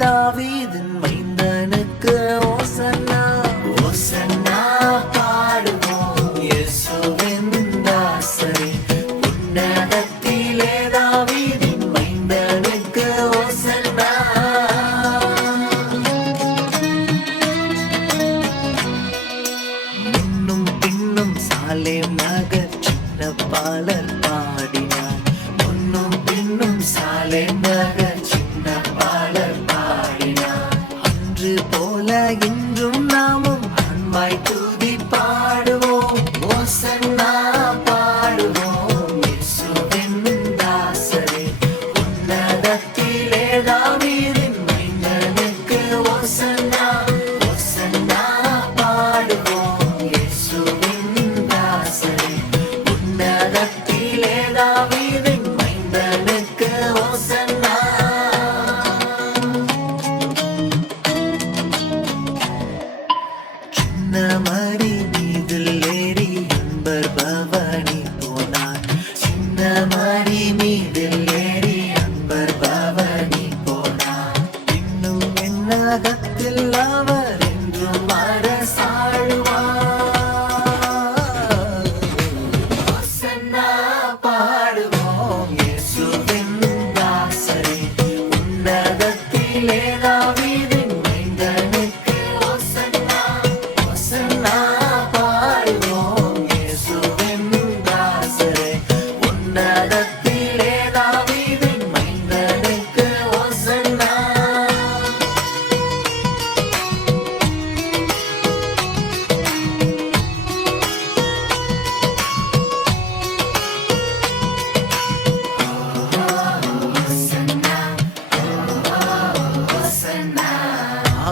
தாவீதின் மைந்தனுக்கு ஓசன்னா ஓசன்னா பாடுவோம் இயேசுவின் தாசரே உன்னதத்திலே தாவீதின் மைந்தனுக்கு ஓசன்னா முன்னும் பின்னும் சாலேம் நகர் சின்ன பாலர் பாடினார் முன்னும் பின்னும் சாலேம் நகர் சின்ன பாலர் பாடினார் அன்று போல இன்றும் நாமும் அன்பாய் துதி பாடுவோம் ஓசன்னா பாடுவோம் இயேசுவின் தாசரே உன்னதத்திலே தாவீதின் மைந்தனுக்கு ஓசன்னா ஓசன்னா பாடுவோம் இயேசுவின் தாசரே உன்னதத்திலே தாவீதின் மைந்தனுக்கு ஓசன்னா சின்ன மரி மீதில் ஏறி அன்பர் பவனி போனார் சின்ன மரி மீதில் ஏறி அன்பர் பவனி போனார் இன்னும் என்னகத்தில் அவர் என்றும் அரசாழ்வார் ஓசன்னா பாடுவோம் இயேசுவின் தாசரே உன்னதத்திலே தாவீதின் மைந்தனுக்கு ஓசன்னா ஓசன்னா பாடுவோம் இயேசுவின் தாசரே உன்னதத்திலே தாவீதின் மைந்தனுக்கு ஓசன்னா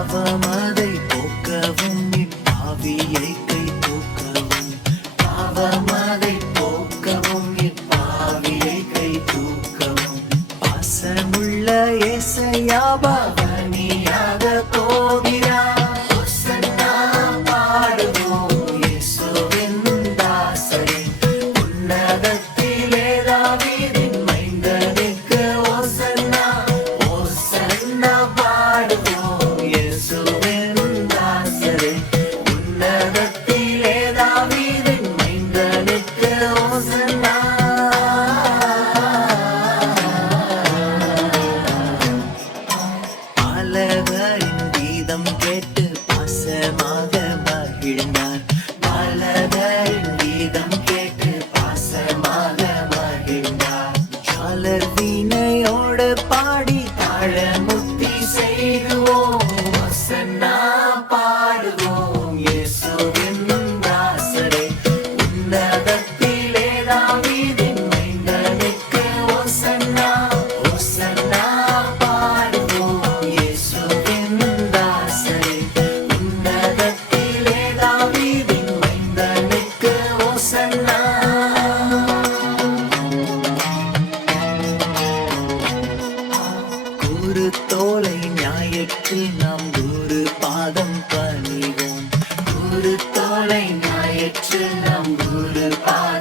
பாவமதை போக்கவும் இப்பாவியை கை தூக்கவும் பாவமதை போக்கவும் இப்பாவியை கை தூக்கவும் பாசமுள்ள இயேசையா பவனியாக போகிறார் ஓசன்னா பாடுவோம் இயேசுவின் தாசரே உன்னதத்திலே தாவீதின் மைந்தனுக்கு ஓசன்னா ஓசன்னா பாடுவோம் இயேசுவின் தாசரே உன்னதத்திலே தாவீதின் மைந்தனுக்கு ஓசன்னா பாலகரின் கீதம் கேட்டு பாசமாக மகிழ்ந்தார் பாலகரின் கீதம் கேட்டு பாசமாக மகிழ்ந்தார் சாலர் வீணையோடு பாடி தாழமுத்தி செய்குவோம் ஓசன்னா பாடுவோம் இயேசுவின் தாசரே உன்னதத்திலே தாவீதின் மைந்தனுக்கு ஓசன்னா ஓசன்னா பாடுவோம் இயேசுவின் தாசரே உன்னதத்திலே தாவீதின் மைந்தனுக்கு ஓசன்னா குரு தோலை ஞாயிற்றில் நாம் குரு பாதம் பணிவோம் குரு தோலை ஞாயிற்றில் நாம் குரு பாதம்